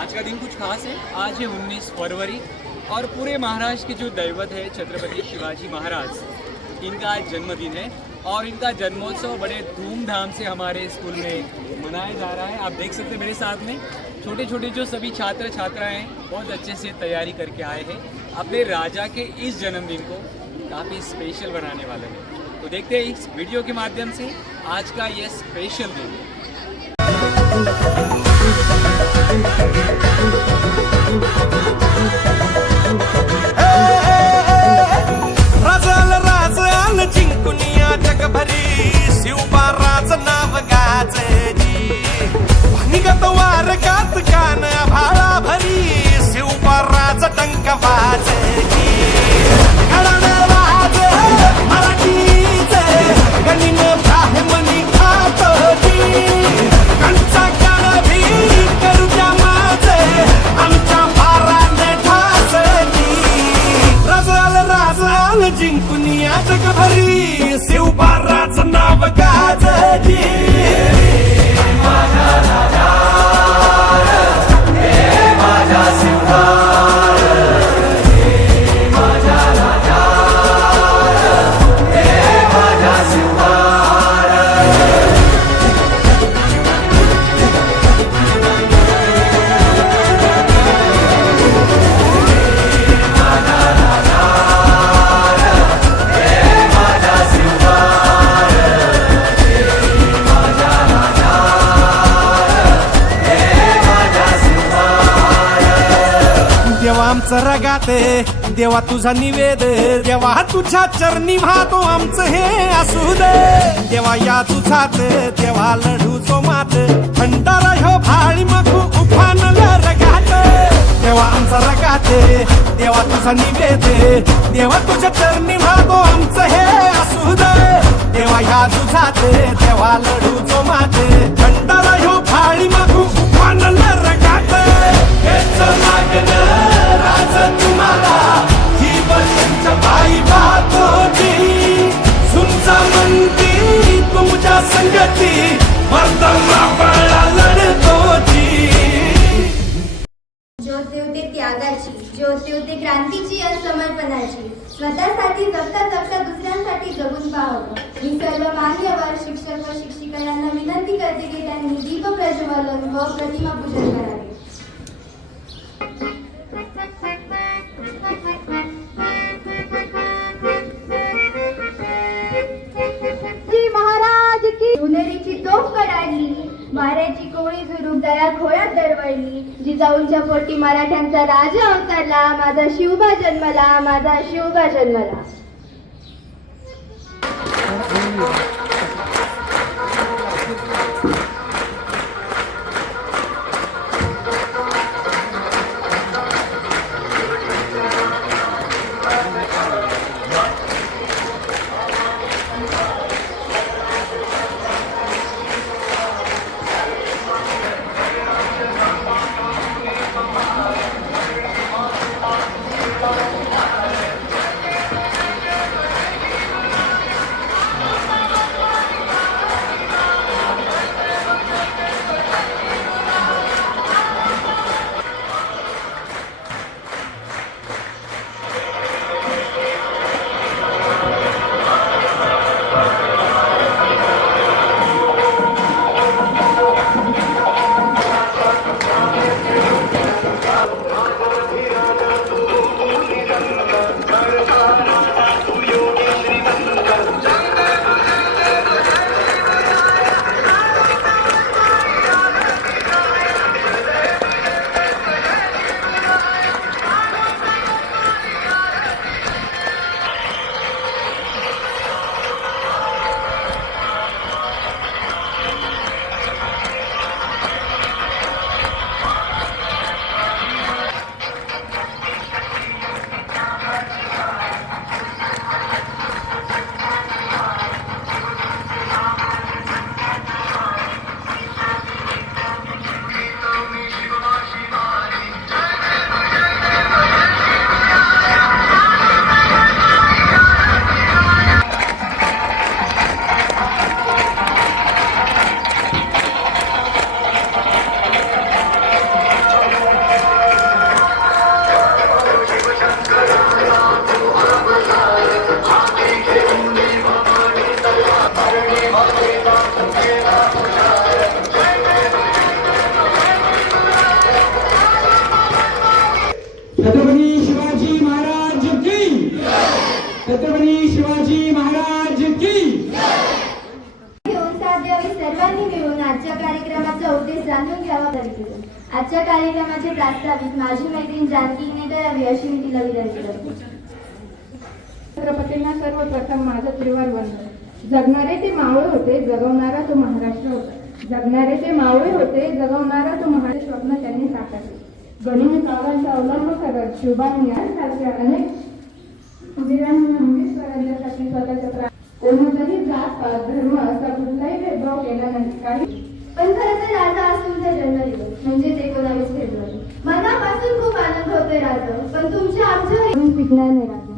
आज का दिन कुछ खास है। आज है 19 फरवरी और पूरे महाराष्ट्र के जो दैवत है छत्रपति शिवाजी महाराज, इनका आज जन्मदिन है और इनका जन्मोत्सव बड़े धूमधाम से हमारे स्कूल में मनाया जा रहा है। आप देख सकते हैं मेरे साथ में छोटे छोटे जो सभी छात्र छात्राएँ हैं बहुत अच्छे से तैयारी करके आए हैं अपने राजा के इस जन्मदिन को काफ़ी स्पेशल बनाने वाले हैं। तो देखते हैं इस वीडियो के माध्यम से आज का ये स्पेशल दिन। राजाल जिंकुनिया जगभरी शिवबाराच नाव गाजली निगत वारगात कान भाळा भरी शिवबाराच टंक वाजली वाज मराठीचे गणिन ब्राह्मणी खातोजी कंचा काळ भी करू द्या माझे आमच्या भाराने ठासली राजाल जिंकुनिया जगभरी शिवबाराचं नाव गाजली माझा राजा हे माझा शिवबार हे माझा राजा हे माझा शिवबार आमचं रगाते देवा तुझा निवेद देवा तुझ्या चरणी वाहतो आमचं हे असू दे देवा या तुझात देवा लढू जो मात भंडारा ह्यो भाळी मखू उफानला रगात देवा आमचा रगाते देवा तुझा निवेद देवा तुझ्या चरणी वाहतो आमचं हे असू दे देवा या तुझात देवा लढू जो मात भंडारा ह्यो भाळी मखू उफानला रगात हेच मागणं तुम्हाला ही वर्षांच्या बाई बातोजी सुनचा म्हणती तुमच्या संगती मर्दमा बळा लढतोजी ज्योत होते त्यागाची, ज्योत होते क्रांतीची आणि समर्पणाची. स्वतःसाठी जगता जगता दुसऱ्यांसाठी जगून पाहावं. मी सर्व मान्यवर शिक्षक व शिक्षिका यांना विनंती करते की त्यांनी दीप प्रज्वलन व प्रतिमा पूजन करावे. महाराज की सोनेरीची तोफ कडाडली, वाऱ्याची कोळी झुरूक दया खोळ्यात दरवळली. जिजाऊंच्या पोटी मराठ्यांचा राजा अवतरला, माझा शिवबा जन्मला, माझा शिवबा जन्मला. कार्यक्रमाचे प्रास्ताविक माझी मैत्रीण जानकीने करावी अशी मी तिला विनंती करते. छत्रपतींना सर्वप्रथम माझं त्रिवार वंदन. जगणारे ते मावळे होते, जगवणारा तो महाराष्ट्र होता. जगणारे ते मावळे होते, जगवणारा तो महाराष्ट्र स्वप्न त्यांनी साकारले. गनिमी काळाचा अवलंब करत शिवबाई यांसारख्या अनेक वीरांनी स्वराज्यासाठी स्वतःच्या कोणताही जात पात धर्म असा कुठलाही भेदभाव केला नाही. काही पण खरं तर राजा आज तुमचा जन्मदिवस म्हणजे 19 फेब्रुवारी. मनापासून खूप आनंद होतोय राजा, पण तुमच्या आमच्या पिकणार नाही राजा.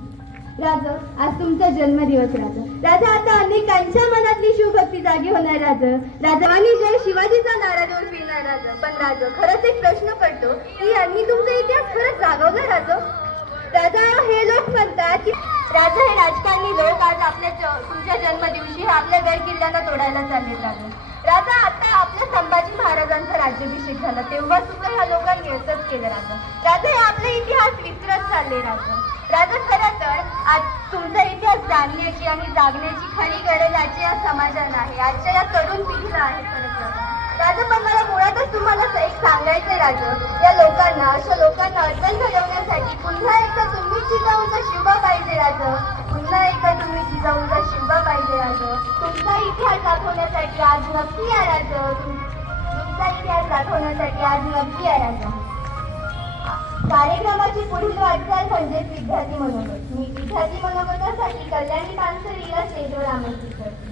राजा आज तुमचा जन्मदिवस राजा. राजा आता अनेकांच्या मनातली शिवभक्ती जागी होणार राजा. राजा आणि जय शिवाजीचा नारा देऊन फिरणार राजा. पण राजा खरंच एक प्रश्न पडतो की यांनी तुमचा इतिहास खरंच जागवला राजा. राजा हे लोक म्हणतात की राजा हे राजकारणी लोक आज तुमच्या जन्मदिवशी आपल्या गड किल्ल्यांना तोडायला चालले राजा. राजा आता आपल्या संभाजी महाराजांचा राज्याभिषेक झाला तेव्हा सुद्धा ह्या लोकांनी असंच केलं राजा. राजा हे आपला इतिहास विसरत चालले राजा. राजा खरं तर आज तुमचा इतिहास जाणण्याची आणि जागण्याची खरी गरज आजच्या या समाजाला आहे, आजच्या या तरुण पिढीला आहे खरं तर. राजा पण मला मुळातच तुम्हाला एक सांगायचंय राजा, या लोकांना अशा लोकांना अद्दल घडवण्यासाठी पुन्हा एकदा तुम्ही जिजाऊचा शिवबा पाहिजे राजा. पुन्हा एकदा तुम्ही जिजाऊचा शिवबा पाहिजे राजा. तुमचा इतिहास दाखवण्यासाठी आज नक्की या राजा. तुमचा इतिहास दाखवण्यासाठी आज नक्की या राजा. कार्यक्रमाची पुढील वाटचाल म्हणजे विद्यार्थी मनोगत. मी विद्यार्थी मनोगतासाठी कल्याणी पानसरीला स्टेजवर आमंत्रित करते.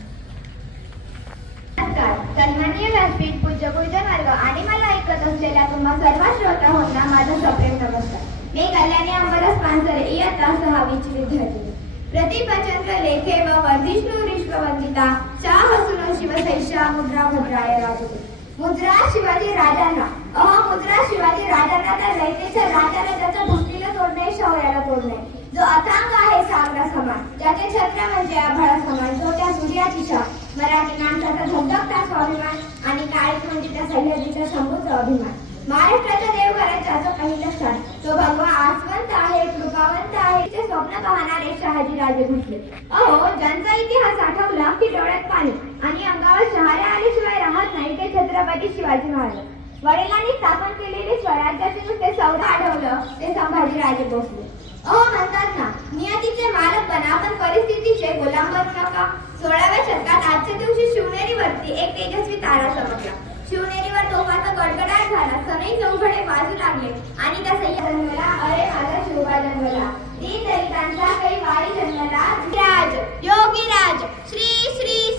नमस्कार. सन्माननीय व्यासपीठ, पूज्य मार्ग आणि मला ऐकत असलेल्या तुम्हा सर्व श्रोतांना माझा सप्रेम नमस्कार. मी कल्याणी अंबरस पानसरे इयत्ता 6वीची विद्यार्थी. प्रतिपचंद्र लेखे व वर्धिष्णू रिष्कवंदिता चा हसून शिवसैषा मुद्रा भद्राय राजते. मुद्रा शिवाजी राजांना मुद्रा शिवाजी राजांना त्या रयतेच्या राजाला ज्याच्या भक्तीला तोडणे शौर्याला तोडणे, जो अथांग आहे सागरा समान, ज्याचे छत्र म्हणजे आभाळा समान, जो त्या सूर्याची छाप, मराठी माणसाचा धगधगता स्वाभिमान आणि काळीच म्हणजे त्या सह्याद्रीच्या शंभूचा अभिमान. महाराष्ट्राच्या देवघराच्या जो पहिलं स्थान, तो भगवा आसवंत आहे, कृपावंत आहे, ते स्वप्न पाहणारे शहाजी राजे भोसले. ज्यांचा इतिहास आठवला की डोळ्यात पाणी आणि अंगावर शहारे आल्याशिवाय राहत नाही ते छत्रपती शिवाजी महाराज. वडिलांनी स्थापन केलेले स्वराज्याचे नुसते सौदा आढळलं ते संभाजी राजे भोसले. म्हणतात ना, नियतीचे मालक बना पण परिस्थितीचे गुलाम बनू नका. 16व्या शतकात आजच्या दिवशी शिवनेरीवरती एक तेजस्वी तारा चमकला. शिवनेरीवर तोफाचा गडगडाट झाला, सनई चौघडे वाजू लागले आणि त्या सह्या जन्मला, अरे माझा शिवबा जन्मला. दीन दलितांचा काही वारी जन्मला, राज योगीराज श्री श्री